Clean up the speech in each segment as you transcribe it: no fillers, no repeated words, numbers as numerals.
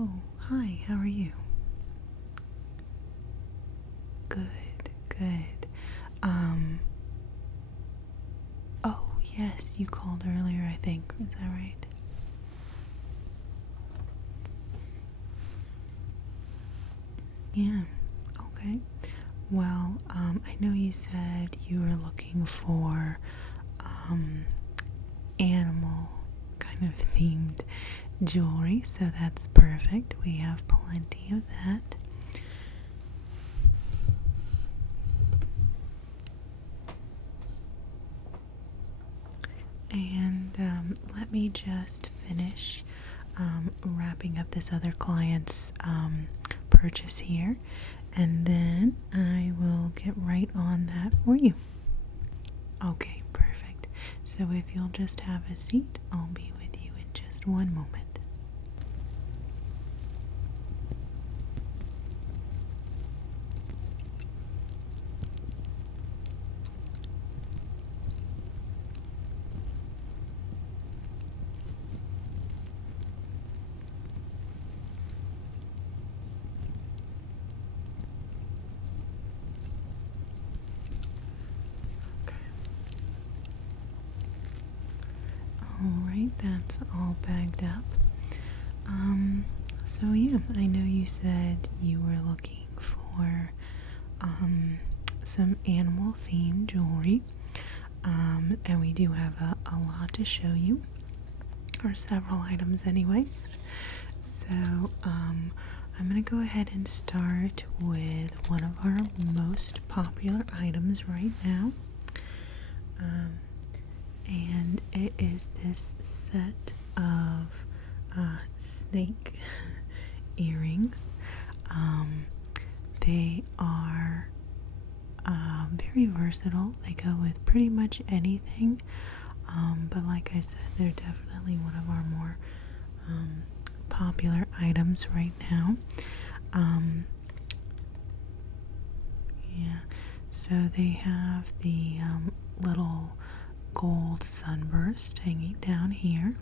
Oh, hi, how are you? Good, good. Um, oh, yes, you called earlier, I think. Is that right? Yeah, okay. Well, I know you said you were looking for, um, animal kind of themed jewelry, so that's perfect. We have plenty of that. And let me just finish wrapping up this other client's purchase here, and then I will get right on that for you. Okay, perfect. So if you'll just have a seat, I'll be with you in just one moment. Alright, that's all bagged up. So yeah, I know you said you were looking for some animal themed jewelry. And we do have a lot to show you, or several items anyway. So I'm gonna go ahead and start with one of our most popular items right now. And it is this set of snake earrings. They are very versatile. They go with pretty much anything. But like I said, they're definitely one of our more popular items right now. Yeah, so they have the little gold sunburst hanging down here,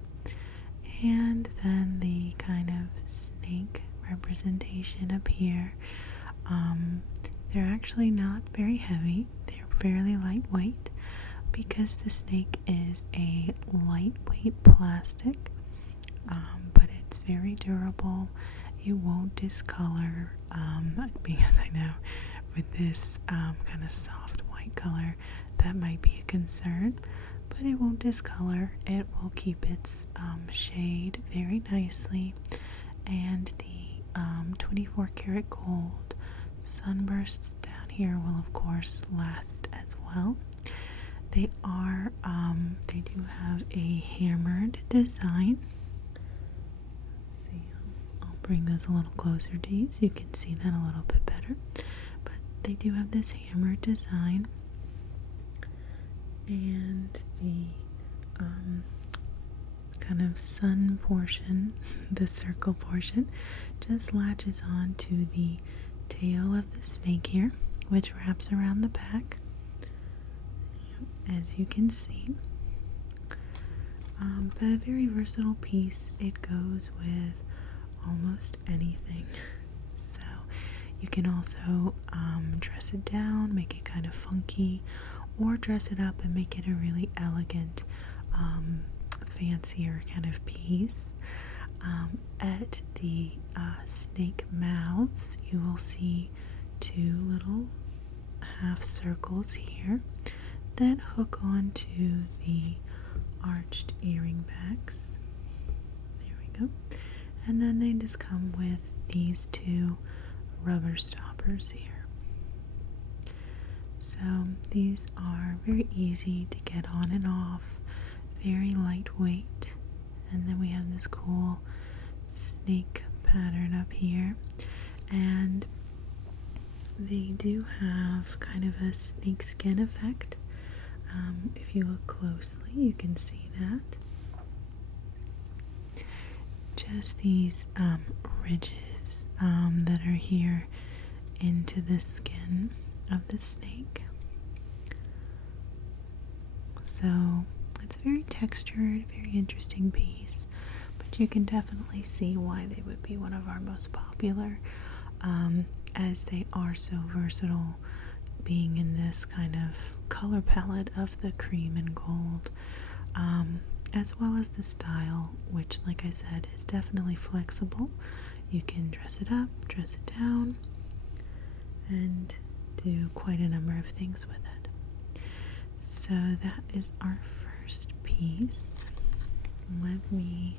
and then the kind of snake representation up here. They're actually not very heavy, they're fairly lightweight because the snake is a lightweight plastic, but it's very durable. It won't discolor, because I know with this kind of soft white color that might be a concern, but it won't discolor. It will keep its shade very nicely, and the 24 karat gold sunbursts down here will of course last as well. They do have a hammered design. See, I'll bring those a little closer to you so you can see that a little bit better. But they do have this hammered design, and the kind of sun portion, the circle portion, just latches on to the tail of the snake here, which wraps around the back, as you can see. But a very versatile piece. It goes with almost anything. So you can also dress it down, make it kind of funky, or dress it up and make it a really elegant, fancier kind of piece. At the snake mouths, you will see two little half circles here that hook onto the arched earring backs. There we go. And then they just come with these two rubber stoppers here. So these are very easy to get on and off, very lightweight. And then we have this cool snake pattern up here, and they do have kind of a snake skin effect. If you look closely, you can see that. Just these ridges that are here into the skin of the snake. So it's very textured, very interesting piece, but but you can definitely see why they would be one of our most popular, as they are so versatile, being in this kind of color palette of the cream and gold, as well as the style, which, like I said, is definitely flexible. You can dress it up, dress it down, and do quite a number of things with it. So that is our first piece. Let me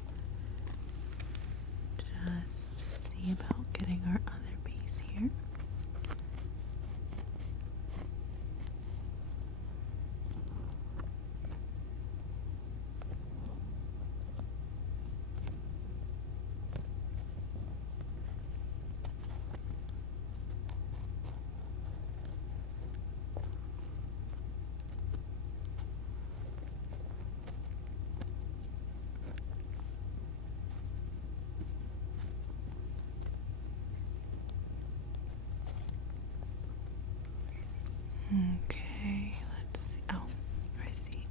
just see about getting our other piece here. Okay, let's see. Oh, I see.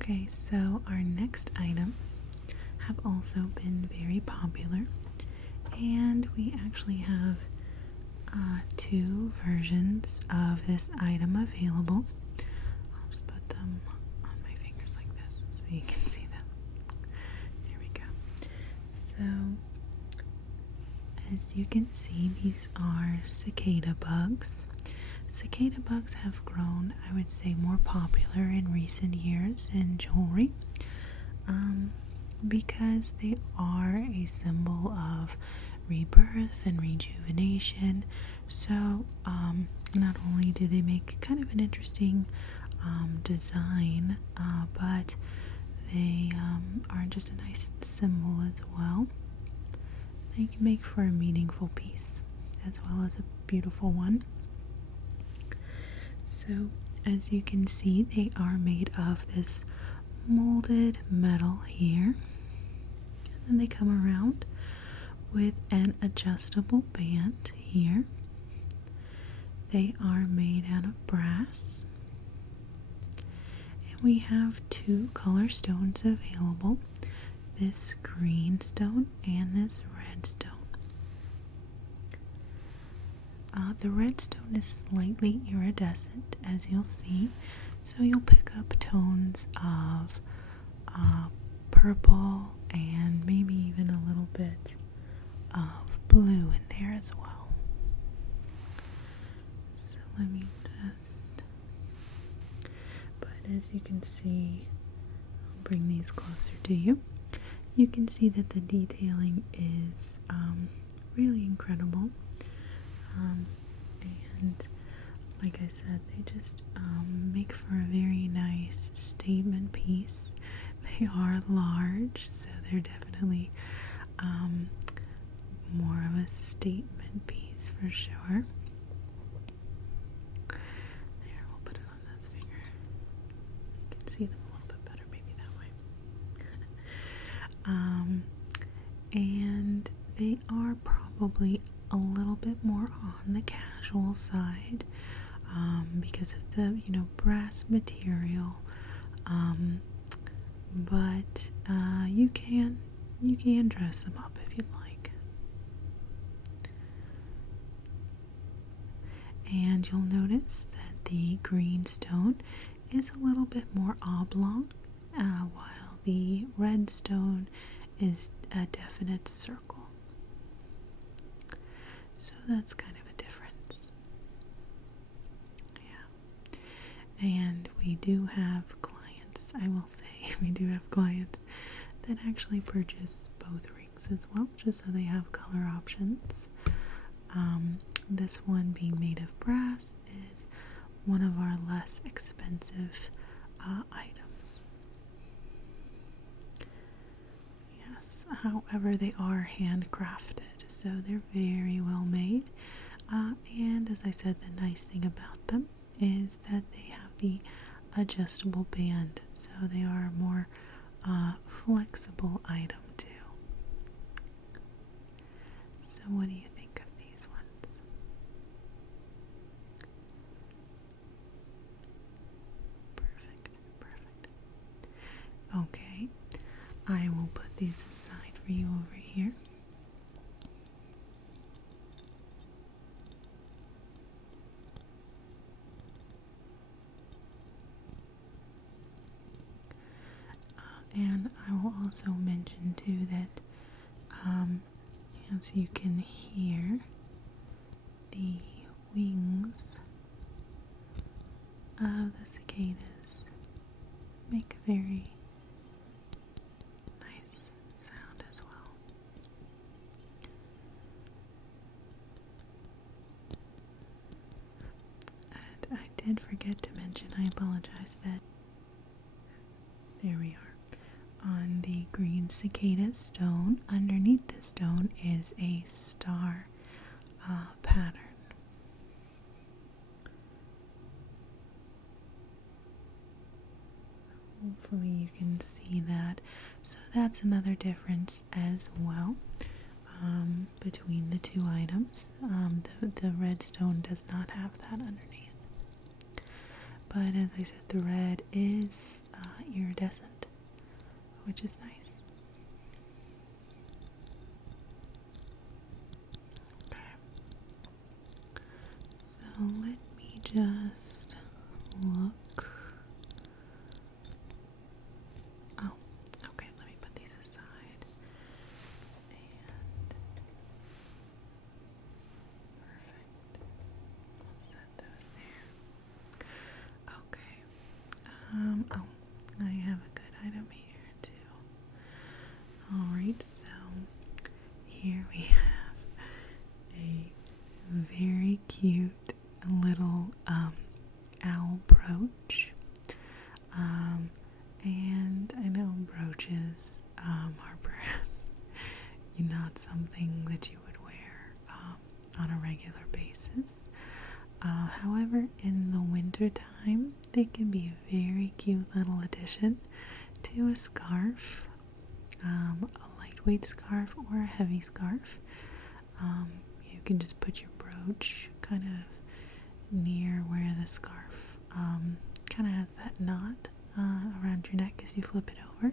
Okay, so our next items have also been very popular, and we actually have two versions of this item available. I'll just put them on my fingers like this so you can see them. There we go. So, as you can see, these are cicada bugs. Cicada bugs have grown, I would say, more popular in recent years in jewelry, because they are a symbol of rebirth and rejuvenation. So not only do they make kind of an interesting design, but they are just a nice symbol as well. They can make for a meaningful piece as well as a beautiful one. So as you can see, they are made of this molded metal here, and then they come around with an adjustable band here. They are made out of brass, and we have two color stones available, this green stone and this red stone. The red stone is slightly iridescent, as you'll see, so you'll pick up tones of purple and maybe even a little bit of blue in there as well. So let me just, but as you can see, I'll bring these closer to you. You can see that the detailing is really incredible. And like I said, they just make for a very nice statement piece. They are large, so they're definitely more of a statement piece for sure. There, we'll put it on this finger. You can see them a little bit better maybe that way. And they are probably a little bit more on the casual side, because of the brass material, but you can dress them up if you'd like. And you'll notice that the green stone is a little bit more oblong, while the red stone is a definite circle. So that's kind of a difference. Yeah. And we do have clients, I will say, we do have clients that actually purchase both rings as well, just so they have color options. This one being made of brass is one of our less expensive items. Yes, however, they are handcrafted, so they're very well made. And as I said, the nice thing about them is that they have the adjustable band, so they are a more flexible item too. So what do you think of these ones? Perfect, perfect. Okay, I will put these aside for you over here. And I will also mention too that as you can hear, the wings of the cicadas make a very nice sound as well. And I did forget to mention, I apologize, that there we are. On the green Cicada stone, underneath the stone is a star pattern. Hopefully you can see that. So that's another difference as well between the two items. The red stone does not have that underneath. But as I said, the red is iridescent, which is nice. Okay. So let me just look. Oh, okay, let me put these aside. And perfect. I'll set those there. Okay. Oh, I have a good item here too. Alright, so here we have a very cute little owl brooch. And I know brooches are perhaps not something that you would wear on a regular basis. However, in the winter time, they can be a very cute little addition to a scarf, a lightweight scarf or a heavy scarf. You can just put your brooch kind of near where the scarf kind of has that knot around your neck as you flip it over,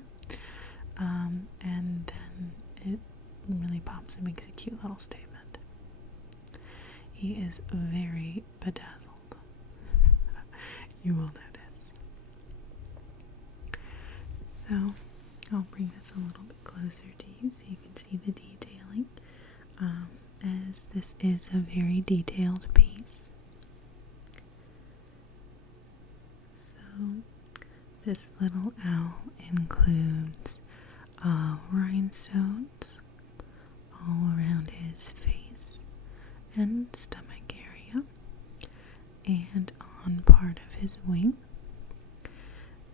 and then it really pops and makes a cute little statement. He is very bedazzled. You will notice. So I'll bring this a little bit closer to you so you can see the detailing, as this is a very detailed piece. So this little owl includes rhinestones all around his face and stomach area, and on part of his wing.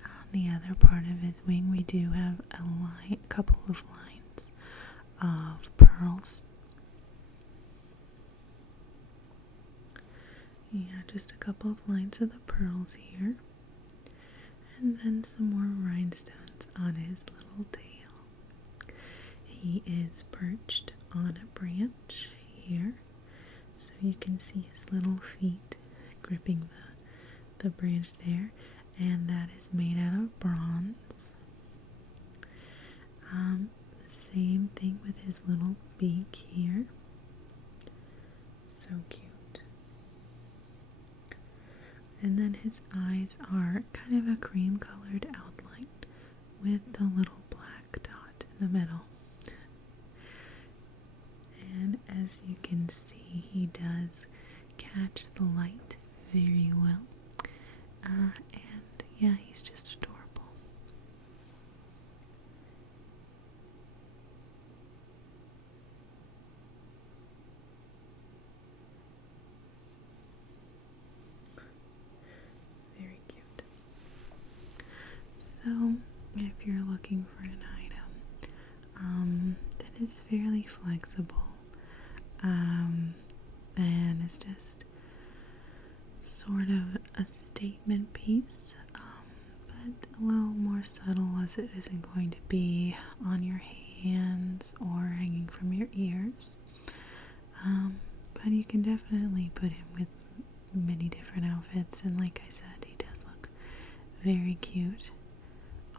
On the other part of his wing, we do have a couple of lines of pearls. Yeah, just a couple of lines of the pearls here, and then some more rhinestones on his little tail. He is perched on a branch here, so you can see his little feet gripping the branch there, and that is made out of bronze. The same thing with his little beak here. So cute. And then his eyes are kind of a cream colored outline with the little black dot in the middle. And as you can see, he does catch the light very well. And yeah, he's just adorable. Very cute. So, if you're looking for an item that is fairly flexible, and it's just sort of a statement piece, but a little more subtle, as it isn't going to be on your hands or hanging from your ears. But you can definitely put him with many different outfits, and like I said, he does look very cute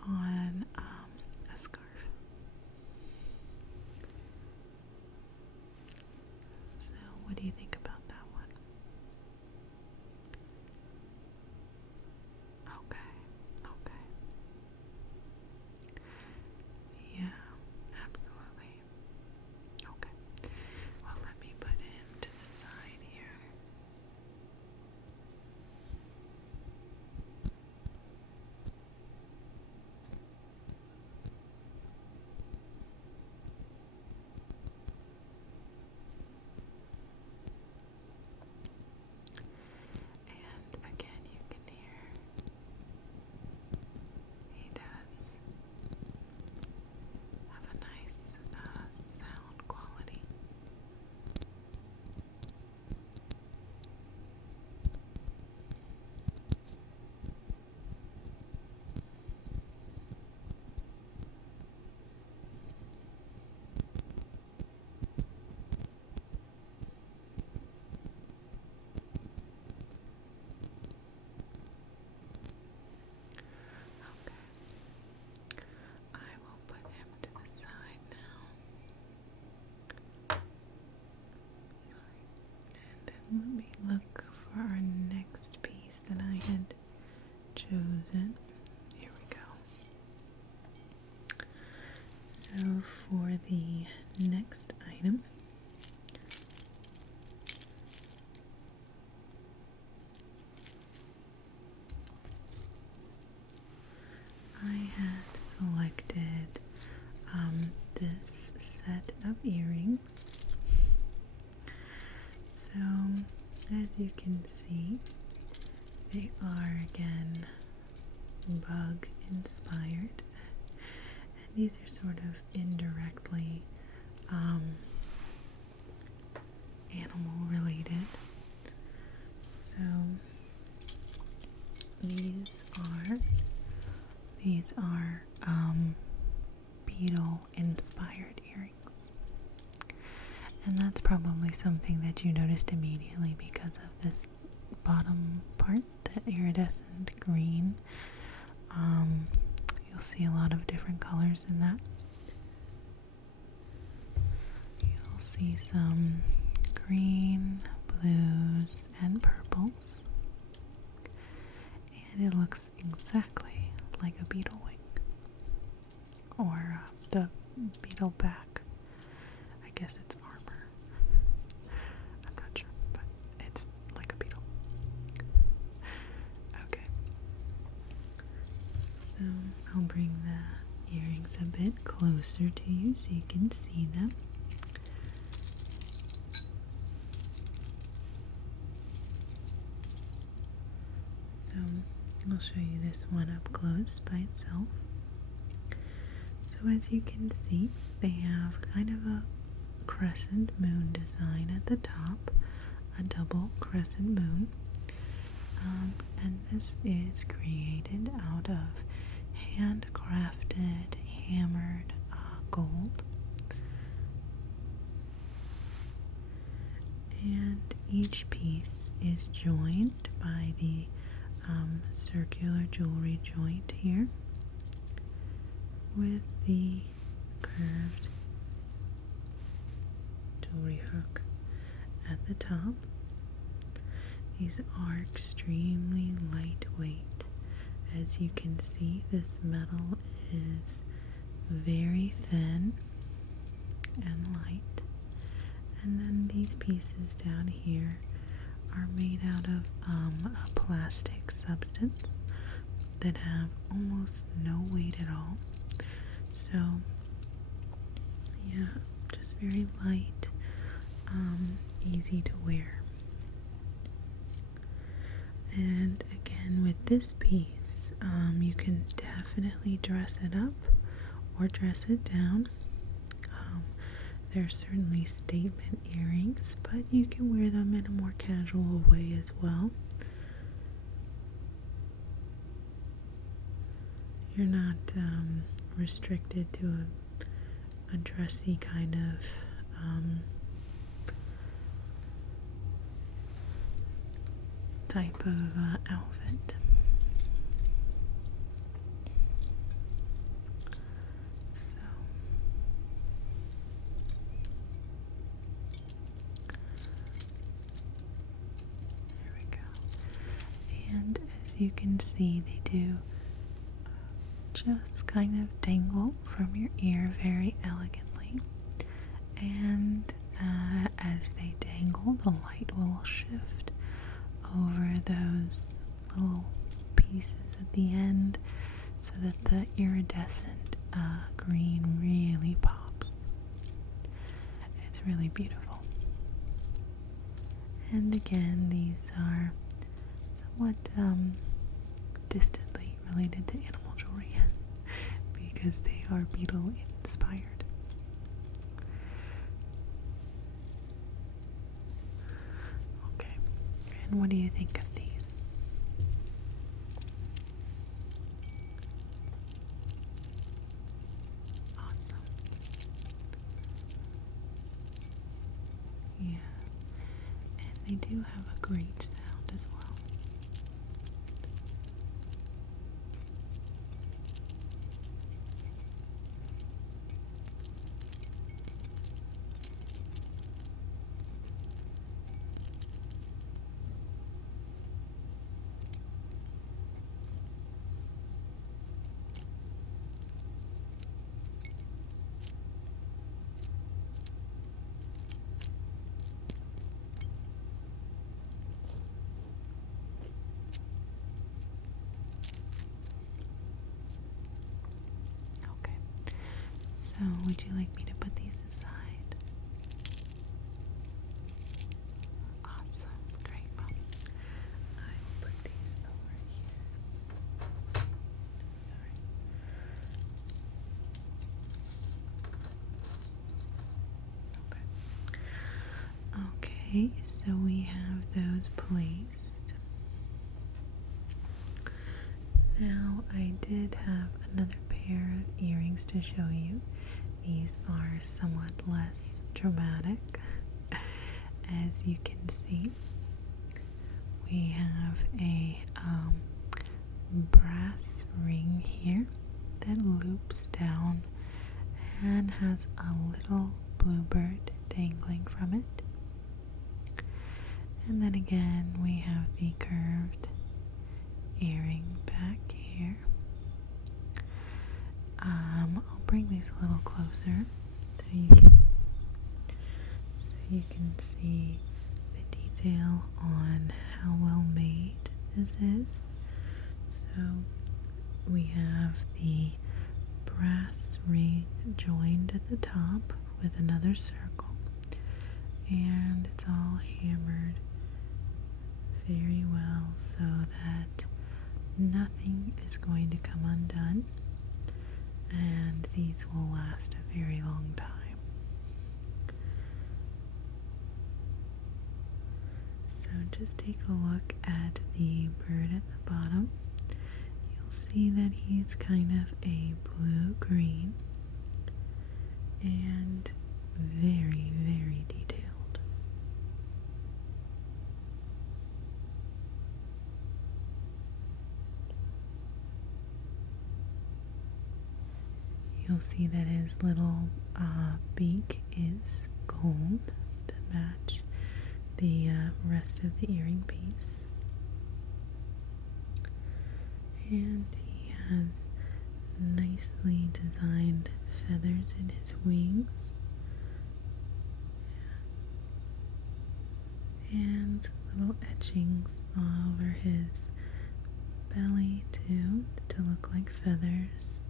on a scarf. What do you think about that one? Okay, okay. Yeah, absolutely. Okay. Well, let me put him to the side here. And again, you can hear he does have a nice sound quality. Okay. I will put him to the side now. Sorry. And then let me look for our next piece that I had chosen. Here we go. So for the next item, I had selected this set of earrings. So as you can see, they are again bug inspired, and these are sort of indirectly animal related. So these are beetle inspired earrings, and that's probably something that you noticed immediately because of this bottom part, that iridescent green. You'll see a lot of different colors in that. You'll see some green, blues, and purples, and it looks exactly like a beetle wing, or the beetle back. I guess it's armor. I'm not sure, but it's like a beetle. Okay. So I'll bring the earrings a bit closer to you so you can see them. So I'll show you this one up close by itself. So as you can see, they have kind of a crescent moon design at the top, a double crescent moon. And this is created out of handcrafted, hammered gold. And each piece is joined by the circular jewelry joint here with the curved jewelry hook at the top. These are extremely lightweight. As you can see, this metal is very thin and light. And then these pieces down here are made out of a plastic substance that have almost no weight at all. So yeah, just very light, easy to wear. And again, with this piece, you can definitely dress it up or dress it down. They're certainly statement earrings, but you can wear them in a more casual way as well. You're not restricted to a dressy kind of type of outfit. as you can see, they do just kind of dangle from your ear very elegantly. And as they dangle, the light will shift over those little pieces at the end so that the iridescent green really pops. It's really beautiful. And again, these are somewhat distantly related to animal jewelry because they are beetle inspired. Okay, and what do you think of these? Awesome. Yeah, and they do have a great sound as well. So, would you like me to put these aside? Awesome, great. Well, I will put these over here. Sorry. Okay, so we have those placed. Now, I did have another pair of earrings to show you. These are somewhat less dramatic. As you can see, we have a brass ring here that loops down and has a little bluebird dangling from it. And then again, we have the curved earring back here. I'll bring these a little closer so you can see the detail on how well made this is. So we have the brass ring joined at the top with another circle, and it's all hammered very well so that nothing is going to come undone, and these will last a very long time. So just take a look at the bird at the bottom. You'll see that he's kind of a blue-green and very, very detailed. You'll see that his little beak is gold to match the rest of the earring piece. And he has nicely designed feathers in his wings. And little etchings all over his belly too, to look like feathers.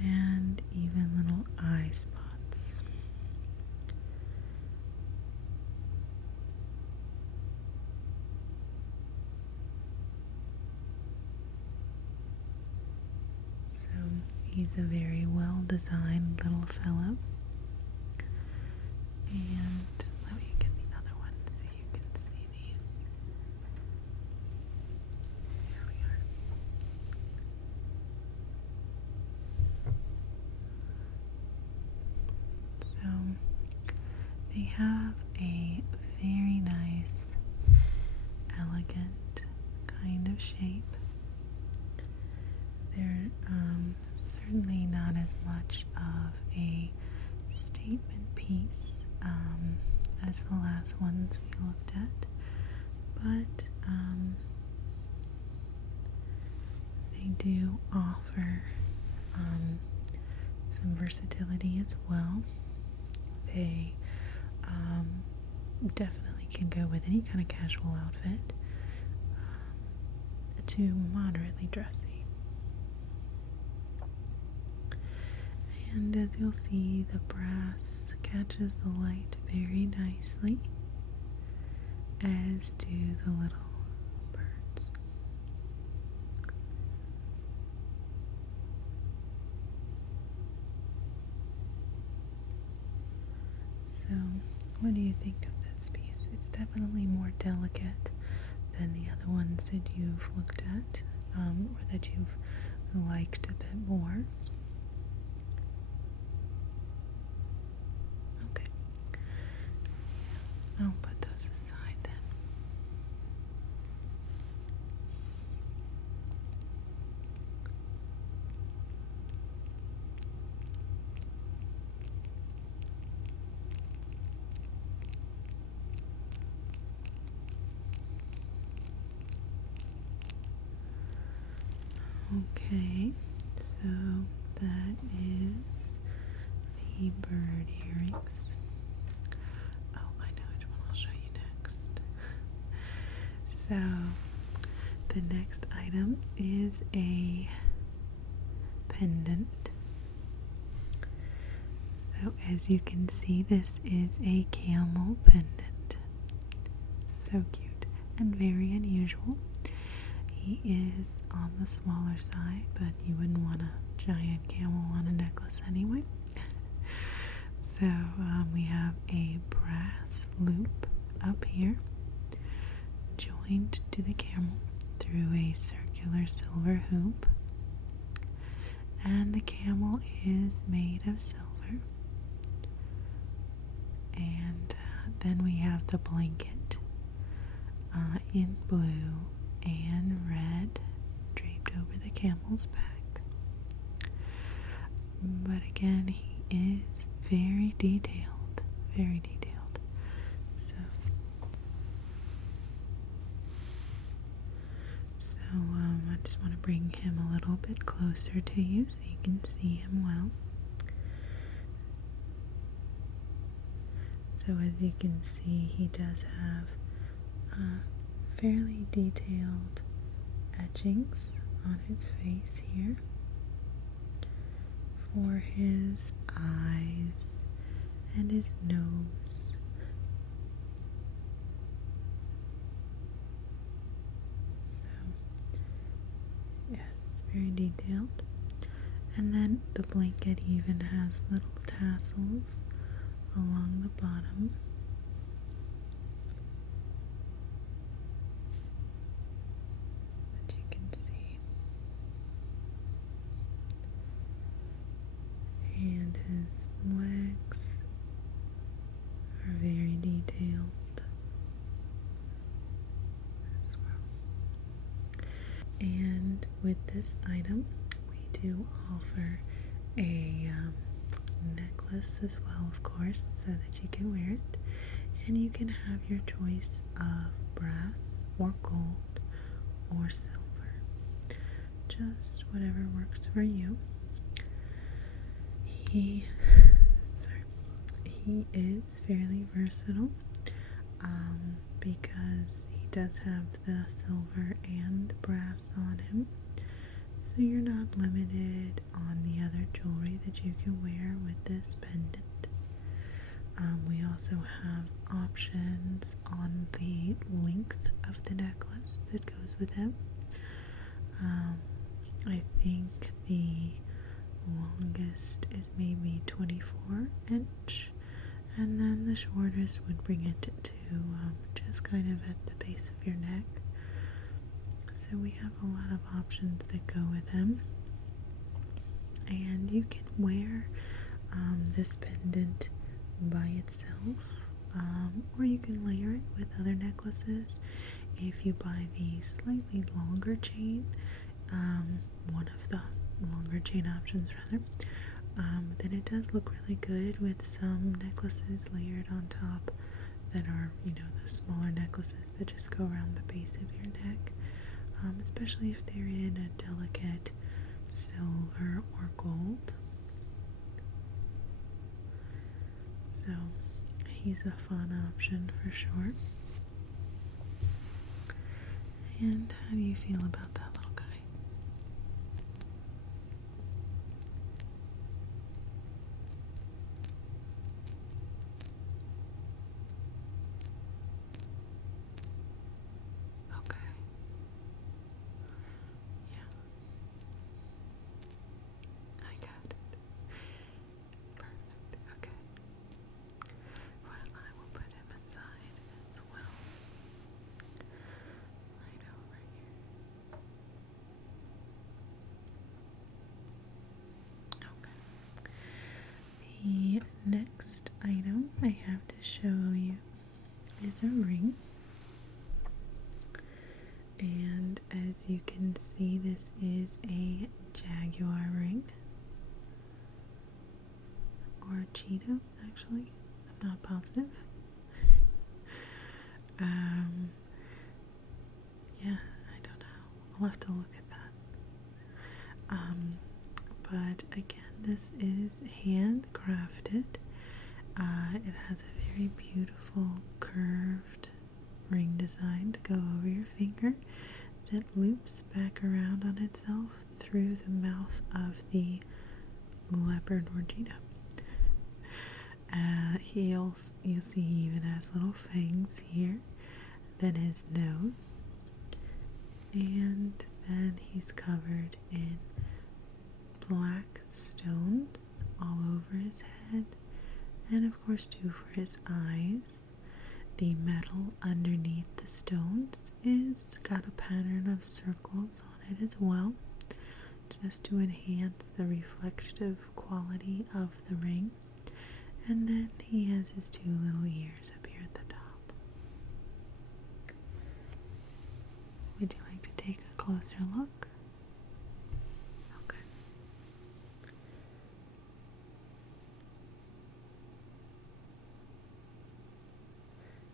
And even little eye spots. So he's a very well designed little fellow. And let me get the other one so you can see these. Here we are. So they have a very nice, elegant kind of shape. They're certainly not as much of a statement piece as the last ones we looked at, but they do offer some versatility as well. They definitely can go with any kind of casual outfit to moderately dressy. And as you'll see, the brass catches the light very nicely, as do the little birds. So, what do you think of this piece? It's definitely more delicate than the other ones that you've looked at, or that you've liked a bit more. Okay. I'll put those aside then. Okay, so that is the bird earrings. Oh, I know which one I'll show you next. So, the next item is a pendant. So, as you can see, this is a camel pendant. So cute and very unusual. He is on the smaller side, but you wouldn't want a giant camel on a necklace anyway. So we have a brass loop up here, joined to the camel through a circular silver hoop. And the camel is made of silver. And then we have the blanket in blue and red draped over the camel's back. But again, he is very detailed, very detailed. So I just want to bring him a little bit closer to you so you can see him well. So as you can see, he does have fairly detailed etchings on his face here for his eyes and his nose. So, yeah, it's very detailed. And then the blanket even has little tassels along the bottom. And his legs are very detailed as well. And with this item, we do offer a necklace as well, of course, so that you can wear it. And you can have your choice of brass or gold or silver. Just whatever works for you. He is fairly versatile because he does have the silver and brass on him, so you're not limited on the other jewelry that you can wear with this pendant. We also have options on the length of the necklace that goes with him. I think the longest is maybe 24 inch, and then the shortest would bring it to just kind of at the base of your neck. So we have a lot of options that go with him, and you can wear this pendant by itself, or you can layer it with other necklaces. If you buy the slightly longer chain, one of the longer chain options rather, then it does look really good with some necklaces layered on top that are, the smaller necklaces that just go around the base of your neck. especially if they're in a delicate silver or gold. So he's a fun option for sure. And how do you feel about that little guy? Okay. Yeah. I got it. Perfect. Okay. Well, I will put him aside as well. Right over here. Okay. The next item I have to show you is a ring. And as you can see, this is a Jaguar ring. Or Cheetah, actually. I'm not positive. Yeah, I don't know. I'll have to look at that. But again, this is handcrafted. It has a very beautiful curved ring design to go over your finger that loops back around on itself through the mouth of the leopard or cheetah. You'll see he even has little fangs here, then his nose, and then he's covered in black stones all over his head, and of course too for his eyes. The metal underneath the stones is got a pattern of circles on it as well, just to enhance the reflective quality of the ring. And then he has his two little ears up here at the top. Would you like to take a closer look? Okay.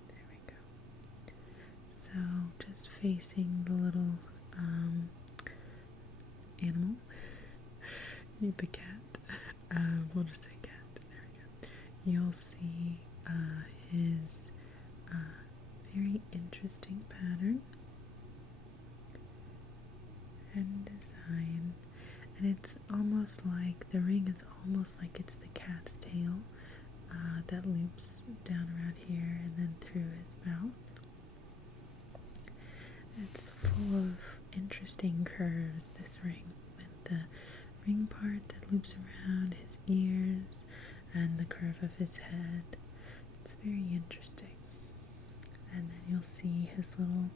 There we go. So just facing the little animal, the cat, we'll just say cat, there we go. You'll see his very interesting pattern and design, and it's almost like the ring is almost like it's the cat's tail that loops down around here and then through his mouth. It's full of interesting curves, this ring, with the ring part that loops around his ears and the curve of his head. It's very interesting. And then you'll see his little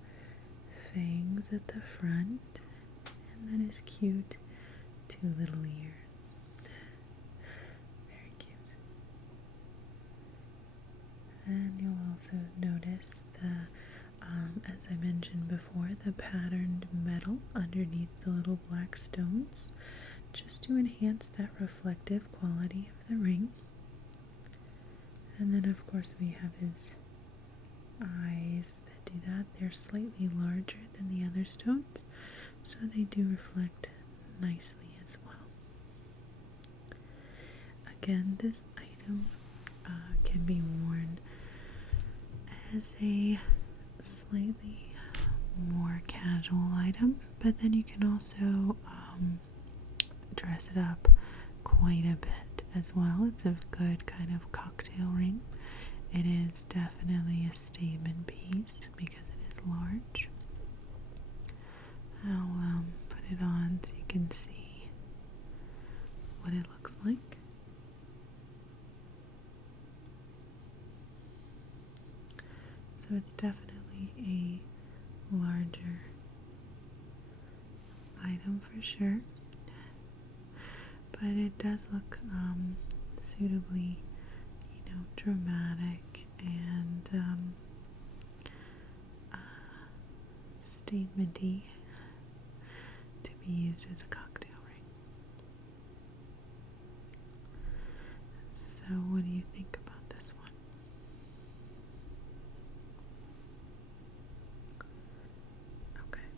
fangs at the front, and then his cute two little ears. Very cute. And you'll also notice the, as I mentioned before, the patterned metal underneath the little black stones, just to enhance that reflective quality of the ring. And then of course we have his eyes that do that. They're slightly larger than the other stones, so they do reflect nicely as well. Again, this item can be worn as a slightly more casual item, but then you can also dress it up quite a bit as well. It's a good kind of cocktail ring. It is definitely a statement piece because it is large. I'll put it on so you can see what it looks like. So it's definitely a larger item for sure, but it does look suitably, dramatic and statementy to be used as a cocktail ring. So what do you think about this one? Okay.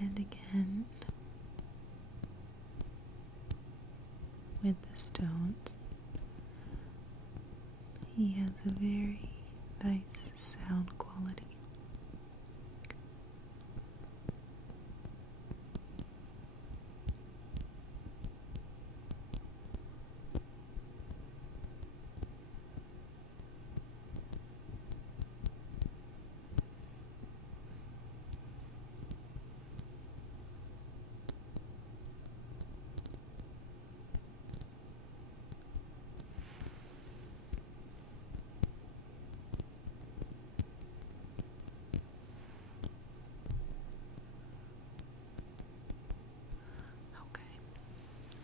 And again, with the stones, he has a very nice sound quality.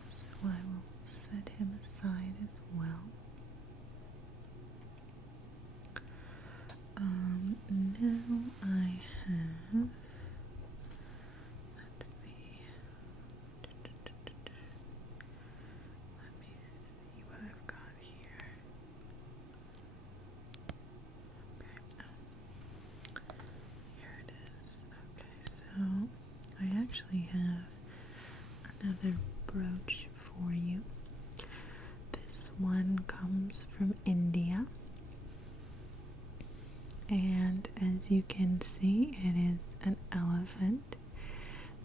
So I will set him aside as well. Now I have, let's see, let me see what I've got here. Okay, here it is. Okay, so I actually have another brooch for you. This one comes from India, and as you can see, it is an elephant.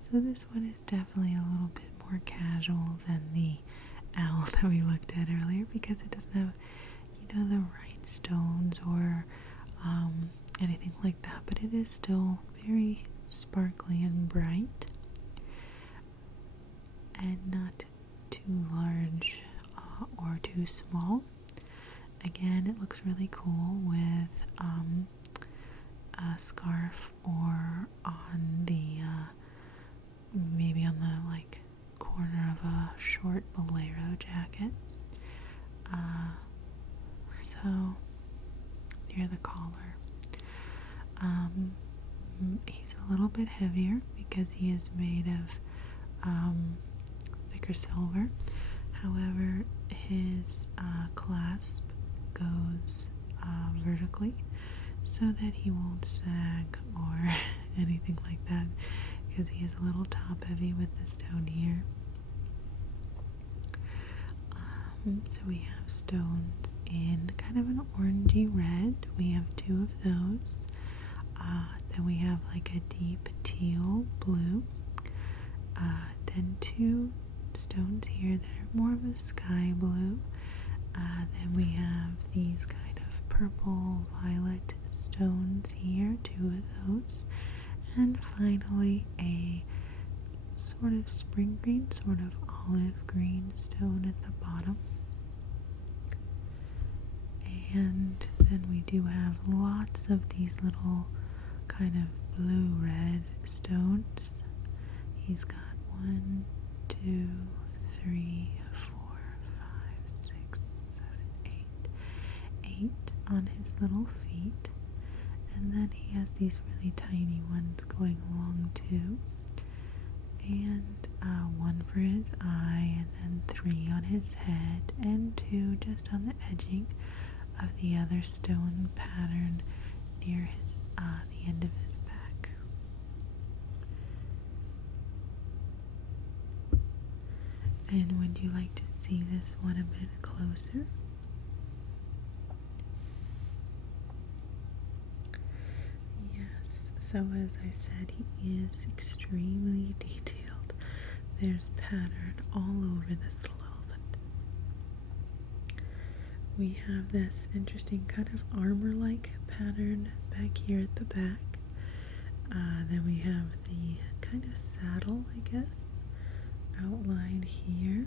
So this one is definitely a little bit more casual than the owl that we looked at earlier, because it doesn't have, the rhinestones or anything like that, but it is still very sparkly and bright, and not too large or too small. Again, it looks really cool with a scarf, or on the maybe on the corner of a short bolero jacket. So near the collar. He's a little bit heavier because he is made of thicker silver. However, his clasp goes vertically so that he won't sag or anything like that, because he is a little top heavy with the stone here. So we have stones in kind of an orangey red. We have 2 of those. Then we have like a deep teal blue. Then 2 stones here that are more of a sky blue. Then we have these kind of purple violet stones here, 2 of those. And finally a sort of spring green, sort of olive green stone at the bottom. And then we do have lots of these little kind of blue-red stones. He's got 1, 2, 3, 4, 5, 6, 7, 8 on his little feet. And then he has these really tiny ones going along too. And 1 for his eye, and then 3 on his head, and 2 just on the edging of the other stone pattern near his the end of his back. And would you like to see this one a bit closer? Yes, so as I said, he is extremely detailed. There's pattern all over this little elephant. We have this interesting kind of armor-like pattern back here at the back. Then we have the kind of saddle, I guess, outlined here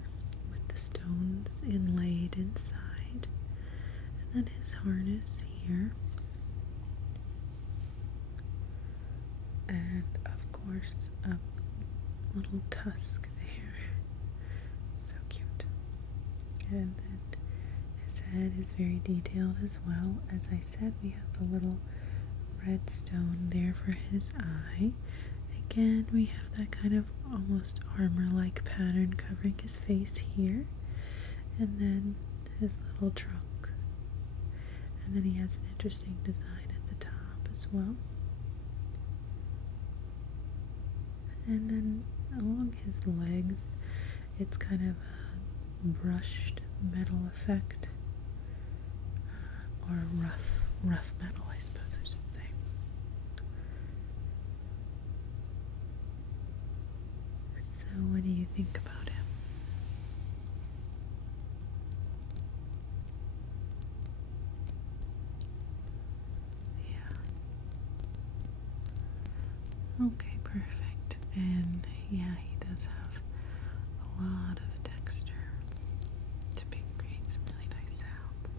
with the stones inlaid inside. And then his harness here. And of course, a little tusk there. So cute. And then his head is very detailed as well. As I said, we have the little red stone there for his eye. Again, we have that kind of almost armor-like pattern covering his face here. And then his little trunk. And then he has an interesting design at the top as well. And then along his legs, it's kind of a brushed metal effect, or rough metal, I suppose I should say. So what do you think about him? Yeah. Okay, perfect. And yeah, he does have a lot of texture to create some really nice sounds.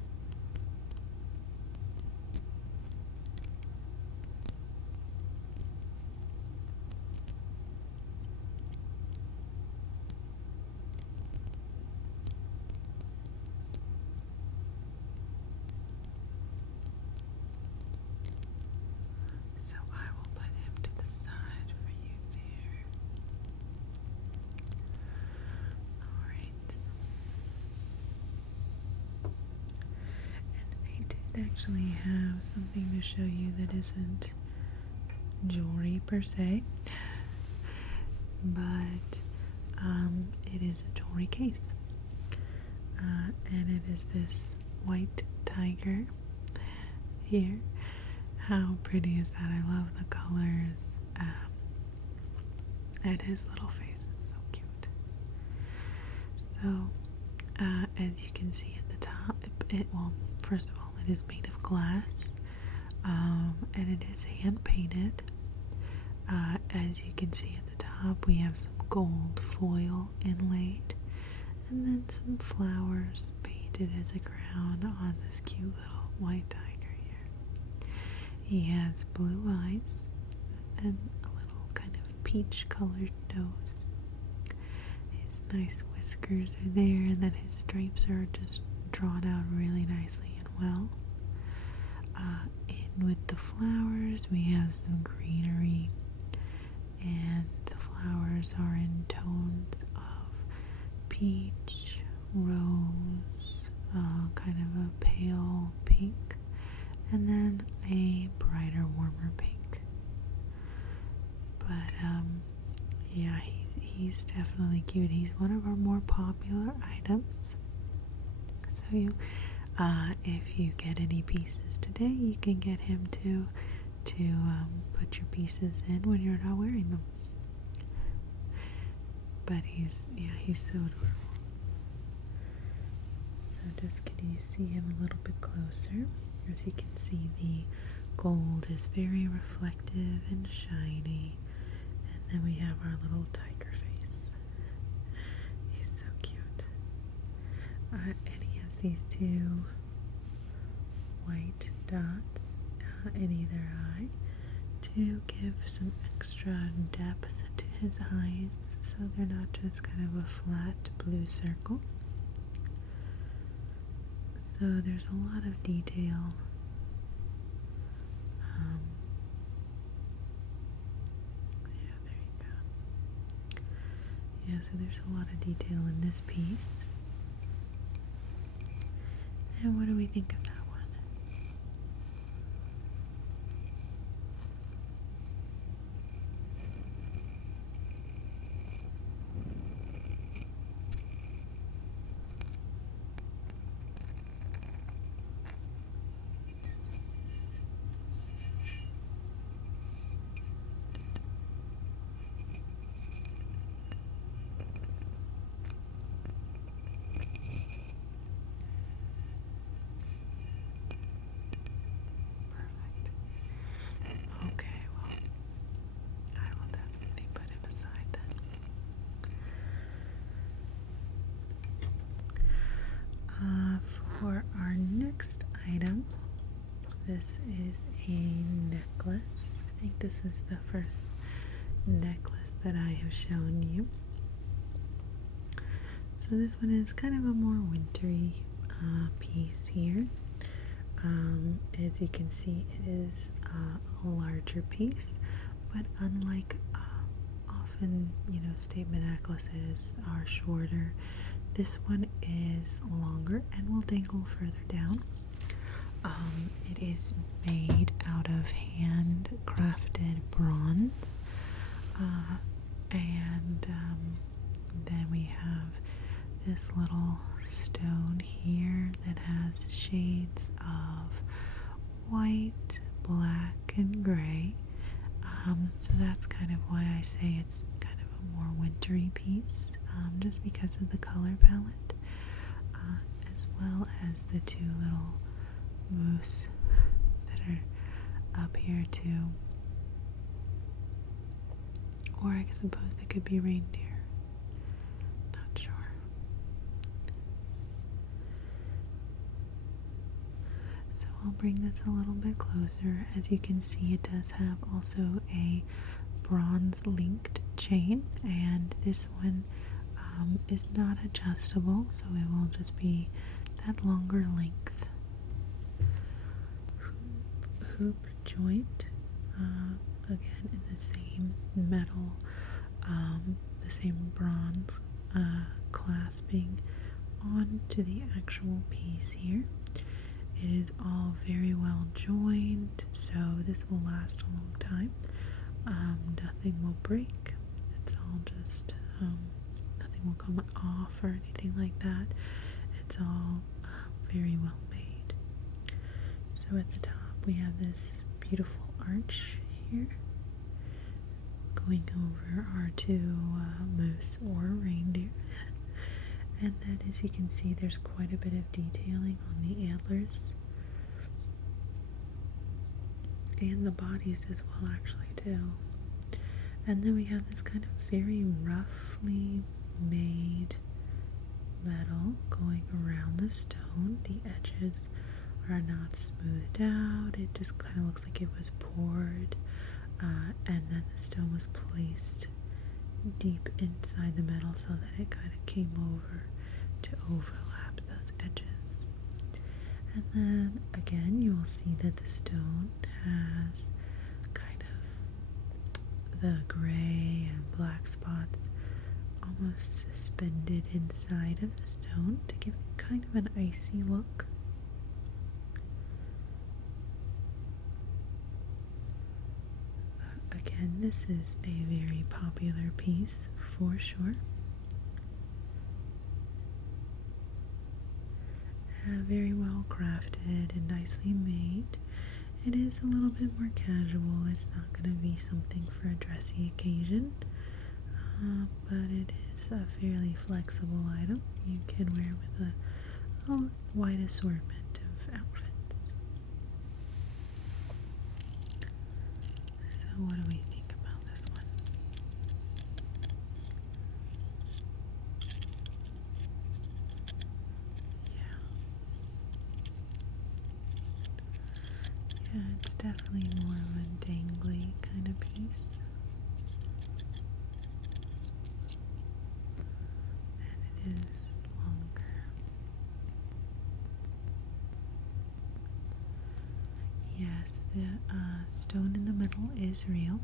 So I will put him to the side for you there. Alright. And I did actually have something to show you that isn't jewelry per se, but it is a jewelry case. And it is this white tiger here. How pretty is that? I love the colors. And his little face is so cute. So, as you can see at the top, well, first of all, it is made of glass, and it is hand painted. As you can see at the top, we have some gold foil inlaid, and then some flowers painted as a crown on this cute little white tiger here. He has blue eyes and a little kind of peach colored nose. His nice whiskers are there, and then his stripes are just drawn out really nicely and well. In with the flowers, we have some greenery, and the flowers are in tones of peach, rose, kind of a pale pink, and then a brighter, warmer pink. But yeah, he's definitely cute. He's one of our more popular items. So if you get any pieces today, you can get him to put your pieces in when you're not wearing them. But he's so adorable. So just can you see him a little bit closer? As you can see, the gold is very reflective and shiny. And then we have our little tiger face. He's so cute. And he has these two white dots in either eye to give some extra depth to his eyes, so they're not just kind of a flat blue circle. So there's a lot of detail. Yeah, there you go. Yeah, so there's a lot of detail in this piece. And what do we think of that one? For our next item, this is a necklace. I think this is the first necklace that I have shown you. So this one is kind of a more wintry piece here. As you can see, it is a larger piece, but unlike often, statement necklaces are shorter, this one is longer and will dangle further down. It is made out of handcrafted bronze, then we have this little stone here that has shades of white, black, and gray. So that's kind of why I say it's kind of a more wintry piece, just because of the color palette, as well as the two little moose that are up here too. Or I suppose they could be reindeer. Not sure. So I'll bring this a little bit closer. As you can see, it does have also a bronze linked chain, and this one is not adjustable, so it will just be that longer length. Hoop joint, again in the same metal, the same bronze clasping onto the actual piece here. It is all very well joined, so this will last a long time. Nothing will break. It's all just, nothing will come off or anything like that. It's all very well made. So at the top we have this beautiful arch here going over our two moose or reindeer. And then, as you can see, there's quite a bit of detailing on the antlers and the bodies as well, actually, too. And then we have this kind of very roughly made metal going around the stone. The edges are not smoothed out. It just kind of looks like it was poured, and then the stone was placed deep inside the metal so that it kind of came over to overlap those edges. And then again, you will see that the stone has kind of the gray and black spots almost suspended inside of the stone to give it kind of an icy look. Again, this is a very popular piece for sure. Very well crafted and nicely made. It is a little bit more casual. It's not going to be something for a dressy occasion, but it is a fairly flexible item you can wear with a wide assortment of outfits. So what do we think about this one? Yeah, it's definitely more of a dangly kind of piece. And it is longer. Yes, the stone in the middle is real.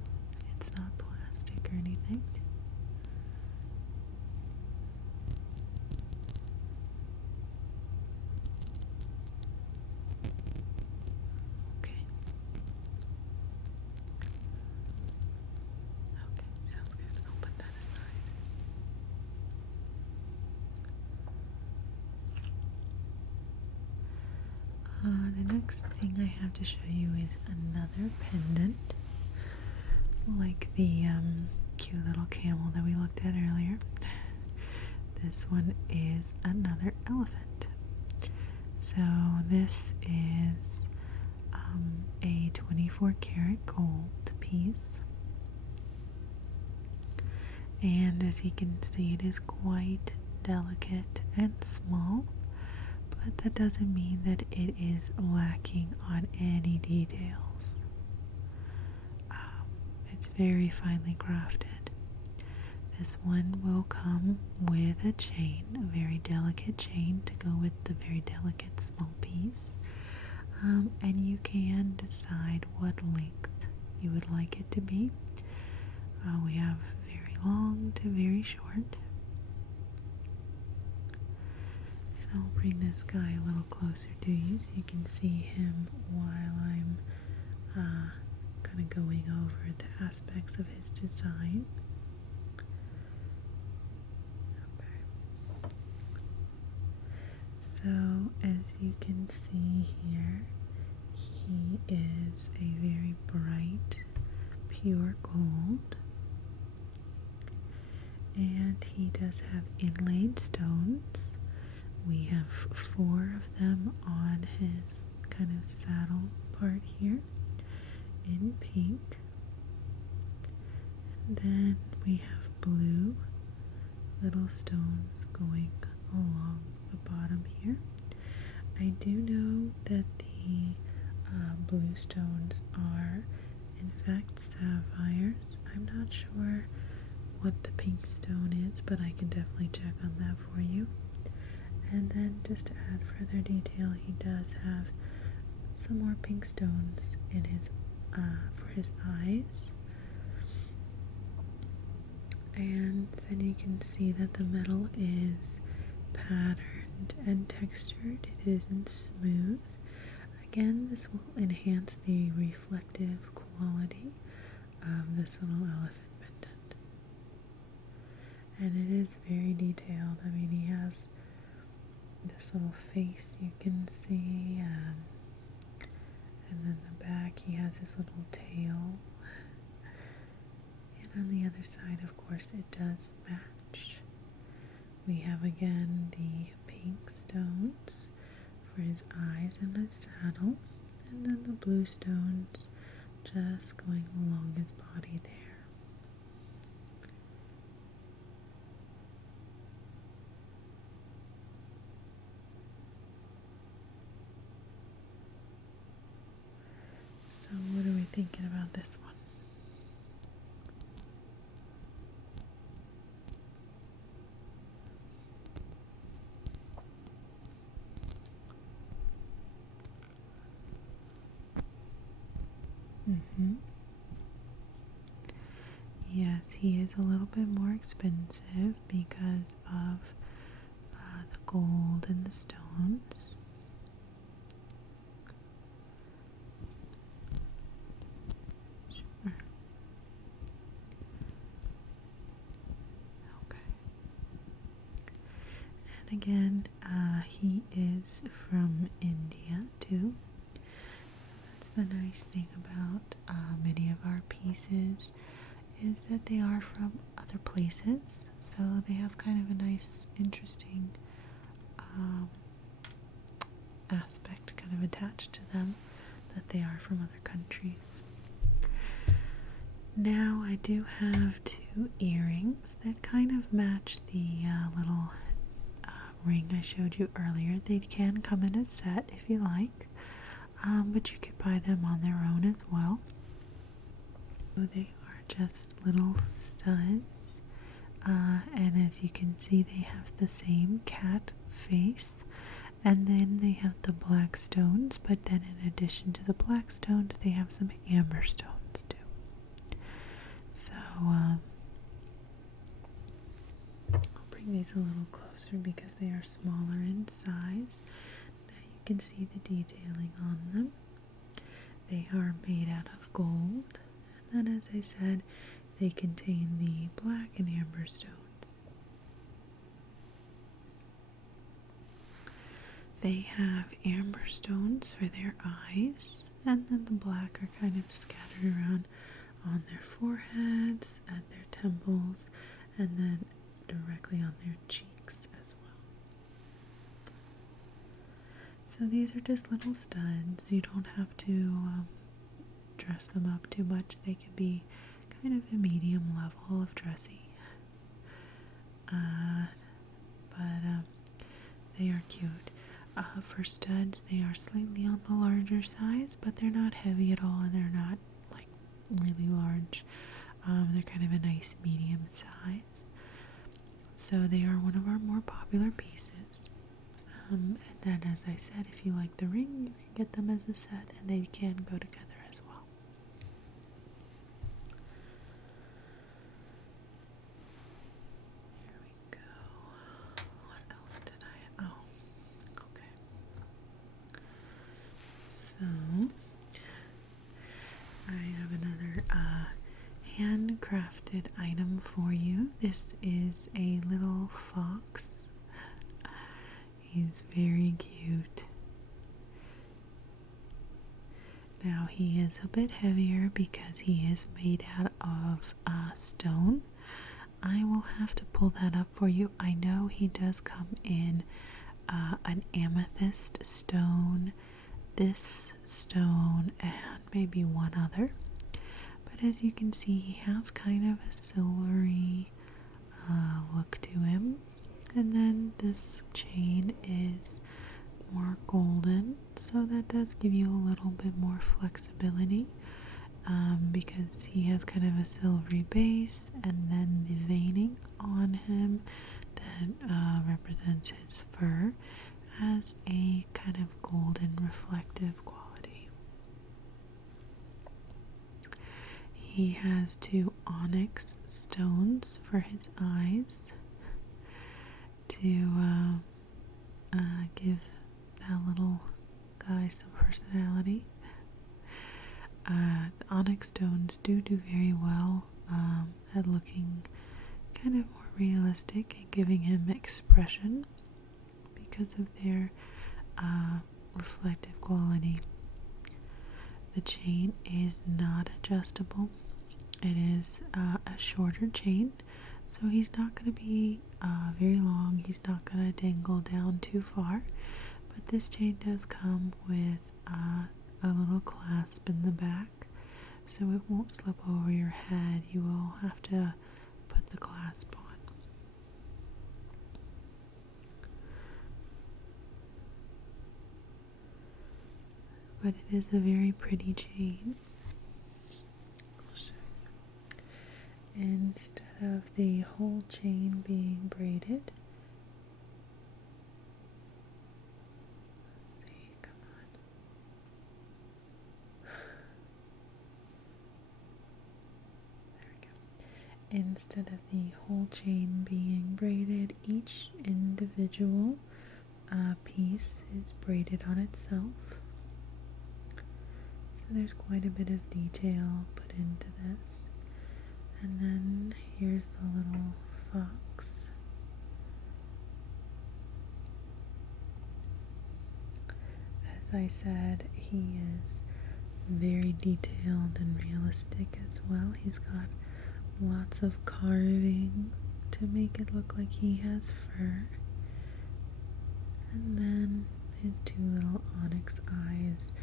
It's not plastic or anything. Okay. Okay, sounds good. I'll put that aside. The next thing I have to show you is another pendant, like the cute little camel that we looked at earlier. This one is another elephant. So this is a 24 karat gold piece, and as you can see, it is quite delicate and small, but that doesn't mean that it is lacking on any details. It's very finely crafted. This one will come with a chain, a very delicate chain to go with the very delicate small piece. And you can decide what length you would like it to be. We have very long to very short. And I'll bring this guy a little closer to you so you can see him while I'm kind of going over the aspects of his design. So as you can see here, he is a very bright, pure gold. And he does have inlaid stones. We have 4 of them on his kind of saddle part here in pink. And then we have blue little stones going along the bottom here. I do know that the blue stones are in fact sapphires. I'm not sure what the pink stone is, but I can definitely check on that for you. And then just to add further detail, he does have some more pink stones in his for his eyes. And then you can see that the metal is patterned and textured. It isn't smooth. Again, this will enhance the reflective quality of this little elephant pendant. And it is very detailed. I mean, he has this little face you can see, and then the back he has his little tail. And on the other side, of course, it does match. We have again the pink stones for his eyes and his saddle, and then the blue stones just going along his body there. So what are we thinking about this one? Yes, he is a little bit more expensive because of the gold and the stones. Sure. Okay. And again, he is from India too. So that's the nice thing about many of our pieces, is that they are from other places, so they have kind of a nice, interesting aspect kind of attached to them, that they are from other countries. Now I do have 2 earrings that kind of match the little ring I showed you earlier. They can come in a set if you like, but you could buy them on their own as well. So they are just little studs, and as you can see, they have the same cat face, and then they have the black stones, but then in addition to the black stones, they have some amber stones too. So I'll bring these a little closer because they are smaller in size. Now you can see the detailing on them. They are made out of gold, and then as I said, they contain the black and amber stones. They have amber stones for their eyes, and then the black are kind of scattered around on their foreheads, at their temples, and then directly on their cheeks as well. So these are just little studs. You don't have to dress them up too much. They can be kind of a medium level of dressy. But they are cute. For studs, they are slightly on the larger size, but they're not heavy at all, and they're not like really large. They're kind of a nice medium size. So they are one of our more popular pieces. And then, as I said, if you like the ring, you can get them as a set, and they can go together as well. Here we go. What else did I... Oh, okay. So, I have another handcrafted item for you. This is a little fox. He's very cute. Now he is a bit heavier because he is made out of stone. I will have to pull that up for you. I know he does come in an amethyst stone, this stone, and maybe one other. But as you can see, he has kind of a silvery look to him. And then this chain is more golden, so that does give you a little bit more flexibility because he has kind of a silvery base, and then the veining on him that represents his fur has a kind of golden reflective quality. He has 2 onyx stones for his eyes to give that little guy some personality. The onyx stones do very well at looking kind of more realistic and giving him expression because of their reflective quality. The chain is not adjustable. It is a shorter chain, so he's not going to be very long. He's not going to dangle down too far, but this chain does come with a little clasp in the back, so it won't slip over your head. You will have to put the clasp on. But it is a very pretty chain. Instead of the whole chain being braided, let's see, come on. There we go. Instead of the whole chain being braided, each individual piece is braided on itself. So there's quite a bit of detail put into this. And then here's the little fox. As I said, he is very detailed and realistic as well. He's got lots of carving to make it look like he has fur. And then his 2 little onyx eyes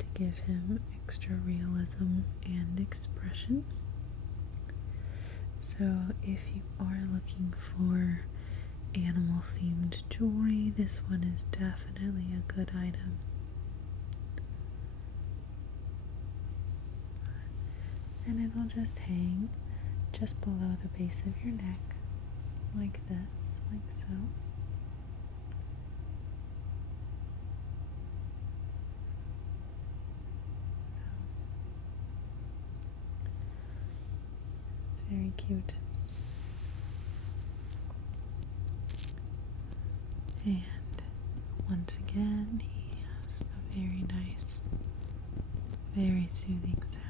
to give him extra realism and expression. So if you are looking for animal themed jewelry, this one is definitely a good item. And it'll just hang just below the base of your neck, like this, like so. Very cute. And once again, he has a very nice, very soothing sound.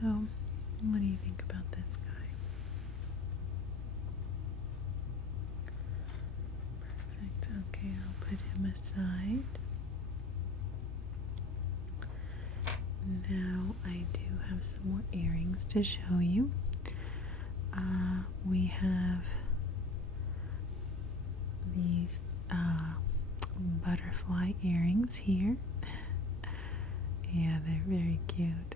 So, what do you think about this guy? Perfect. Okay, I'll put him aside. Now I do have some more earrings to show you. We have these butterfly earrings here. Yeah, they're very cute.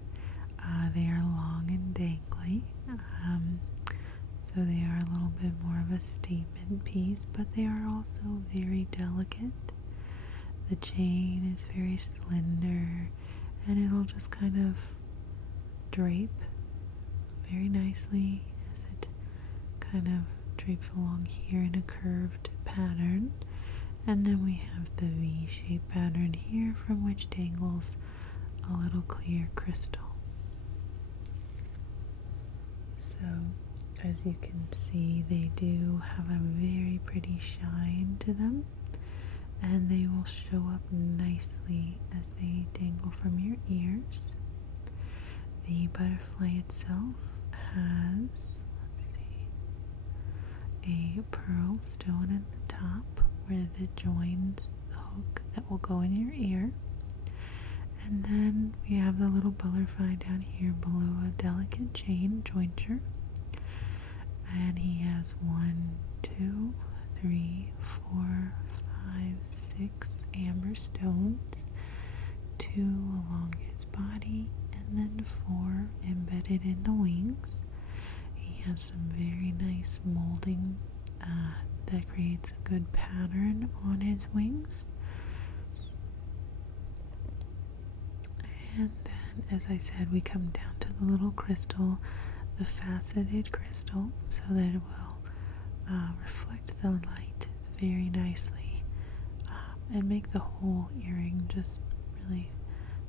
They are long and dangly, so they are a little bit more of a statement piece, but they are also very delicate. The chain is very slender, and it'll just kind of drape very nicely as it kind of drapes along here in a curved pattern. And then we have the V-shaped pattern here, from which dangles a little clear crystal. So, as you can see, they do have a very pretty shine to them, and they will show up nicely as they dangle from your ears. The butterfly itself has, let's see, a pearl stone at the top where it joins the hook that will go in your ear. And then we have the little butterfly down here below a delicate chain jointure. And he has 1, 2, 3, 4, 5, 6 amber stones, 2 along his body, and then 4 embedded in the wings. He has some very nice molding that creates a good pattern on his wings. And then, as I said, we come down to the little crystal, the faceted crystal, so that it will reflect the light very nicely and make the whole earring just really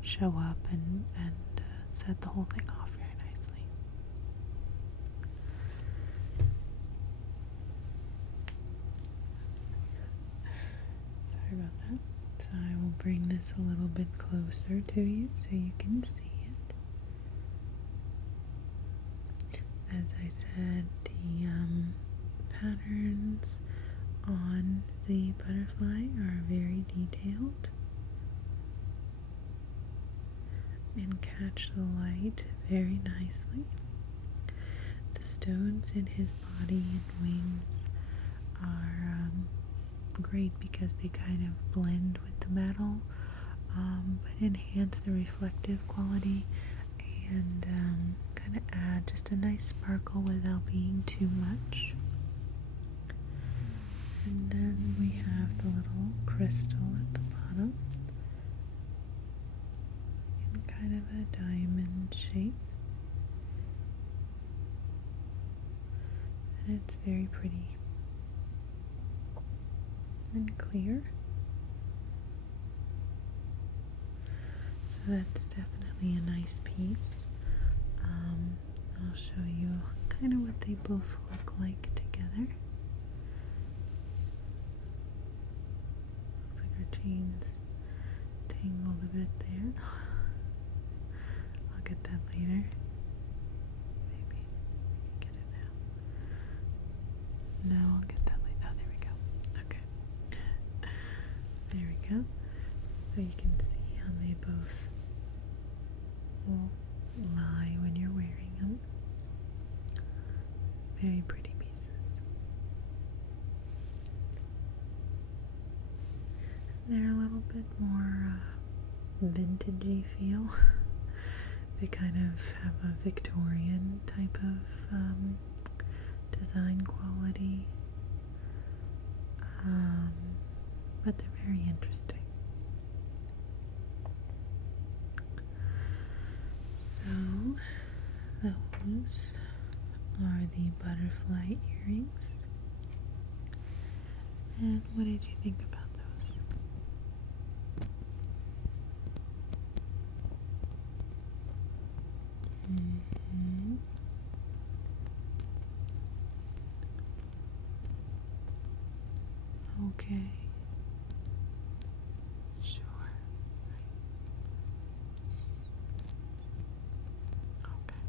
show up and set the whole thing off very nicely. Sorry about that. So I will bring this a little bit closer to you so you can see it. As I said, the patterns on the butterfly are very detailed and catch the light very nicely. The stones in his body and wings are great because they kind of blend with the metal, but enhance the reflective quality and kind of add just a nice sparkle without being too much. And then we have the little crystal at the bottom in kind of a diamond shape, and it's very pretty and clear. So that's definitely a nice piece. I'll show you kind of what they both look like together. Looks like our chains tangled a bit there. I'll get that later. Maybe get it now. No, I'll get that later. Oh, there we go. Okay. There we go. So you can see how they both will lie when you're wearing them. Very pretty pieces. They're a little bit more vintagey feel. They kind of have a Victorian type of design quality, but they're very interesting. So those are the butterfly earrings. And what did you think about those? Okay. Sure. Okay.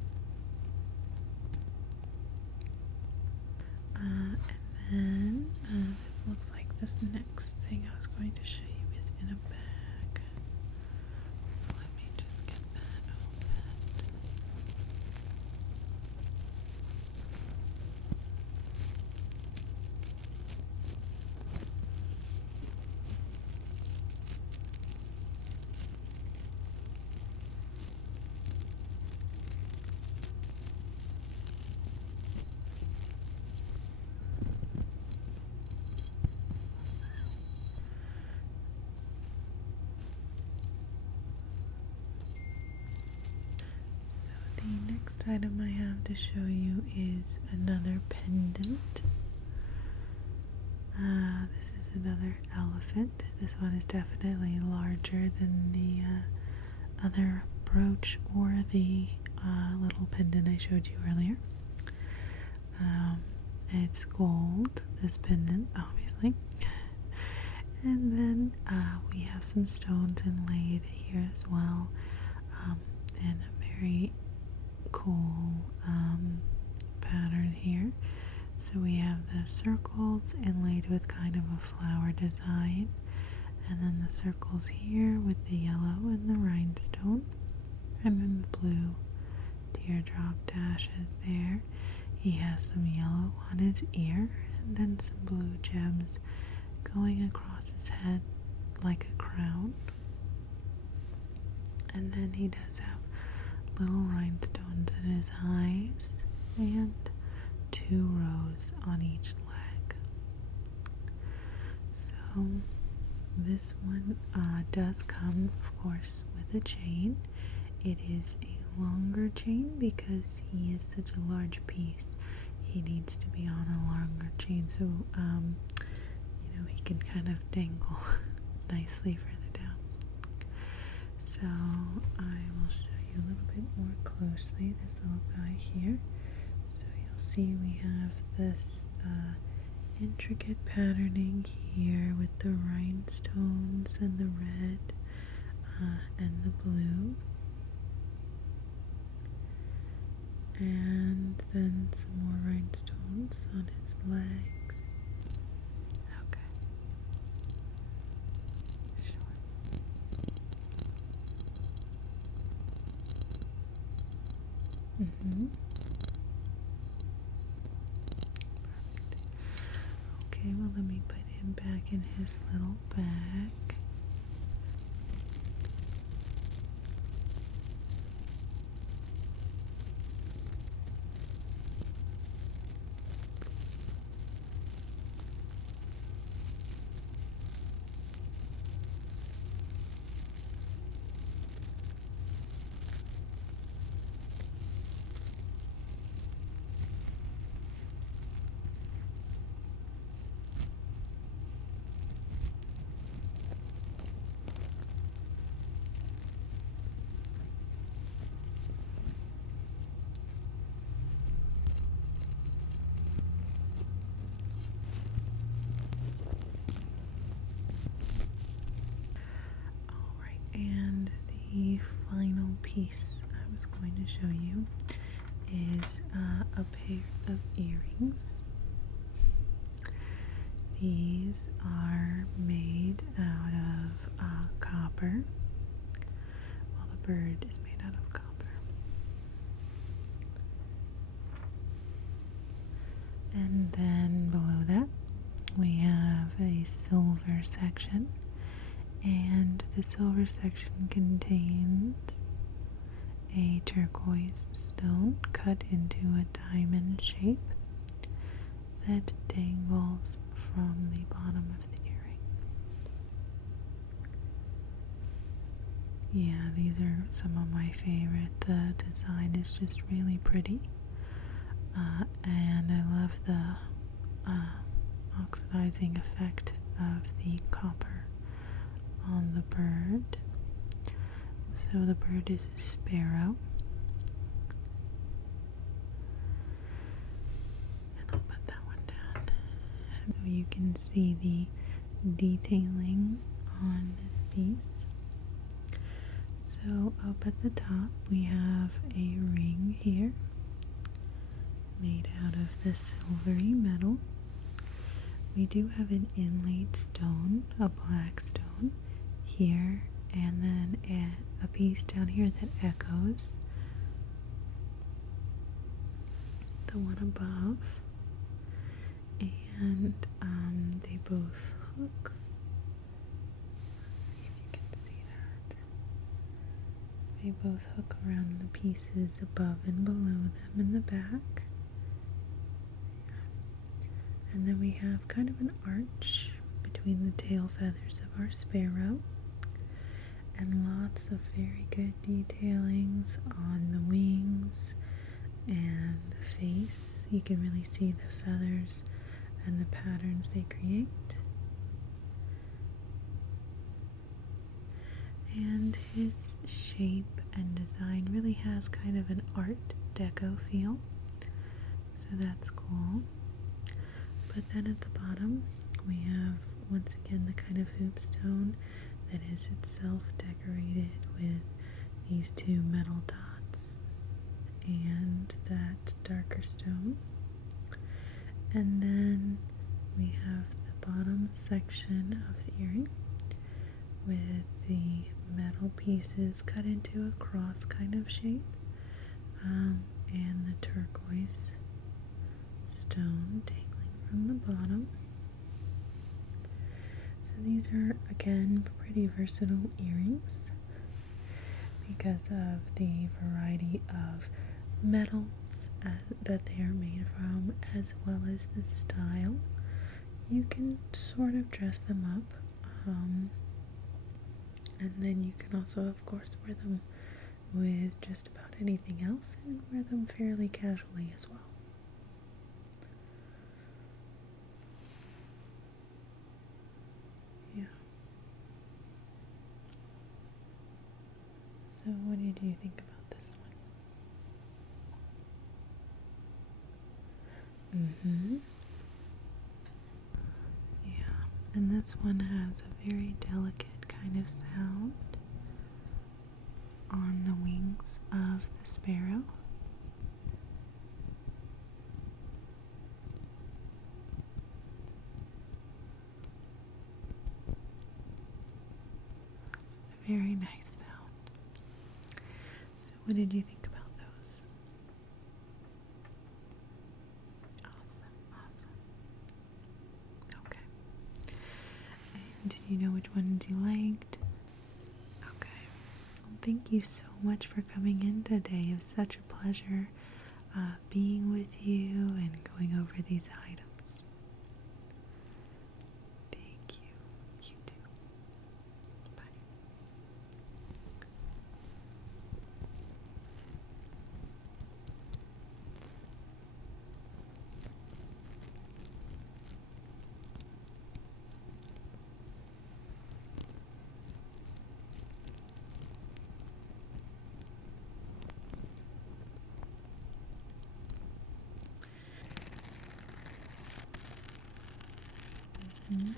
And then it looks like this next thing I was going to show you is in a bag. Let me just get that open. The next item I have to show you is another pendant. This is another elephant. This one is definitely larger than the other brooch or the little pendant I showed you earlier. It's gold, this pendant, obviously. And then we have some stones inlaid here as well, in a very cool pattern here. So we have the circles inlaid with kind of a flower design, and then the circles here with the yellow and the rhinestone, and then the blue teardrop dashes there. He has some yellow on his ear, and then some blue gems going across his head like a crown. And then he does have little rhinestones in his eyes, and 2 rows on each leg. So this one does come, of course, with a chain. It is a longer chain because he is such a large piece. He needs to be on a longer chain, so he can kind of dangle nicely further down. So I will show you a little bit more closely this little guy here. So you'll see we have this intricate patterning here with the rhinestones and the red and the blue. And then some more rhinestones on his legs. Okay. Sure. Perfect. Okay, well, let me put him back in his little bag. And the final piece I was going to show you is a pair of earrings. These are made out of copper. Well, the bird is made out of copper. And then below that, we have a silver section. And the silver section contains a turquoise stone cut into a diamond shape that dangles from the bottom of the earring. Yeah, these are some of my favorite. The design is just really pretty. And I love the oxidizing effect of the copper on the bird. So the bird is a sparrow. And I'll put that one down. So you can see the detailing on this piece. So up at the top we have a ring here made out of the silvery metal. We do have an inlaid stone, a black stone here, and then a piece down here that echoes the one above, and they both hook. Let's see if you can see that. They both hook around the pieces above and below them in the back. And then we have kind of an arch between the tail feathers of our sparrow, and lots of very good detailings on the wings and the face. You can really see the feathers and the patterns they create. And his shape and design really has kind of an Art Deco feel. so that's cool. But then at the bottom, we have once again the kind of hoop stone that is itself decorated with these two metal dots and that darker stone. And then we have the bottom section of the earring with the metal pieces cut into a cross kind of shape, and the turquoise stone dangling from the bottom. So these are again pretty versatile earrings because of the variety of metals that they are made from, as well as the style. You can sort of dress them up, and then you can also, of course, wear them with just about anything else and wear them fairly casually as well. Yeah. So what did you think about this one? Yeah, and this one has a very delicate kind of sound on the wings of the sparrow. A very nice sound. So what did you think about those? Awesome. Okay. And did you know which ones you liked? Okay. Well, thank you so much for coming in today. It was such a pleasure being with you and going over these items. Thank you. You too. Bye. Mm-hmm.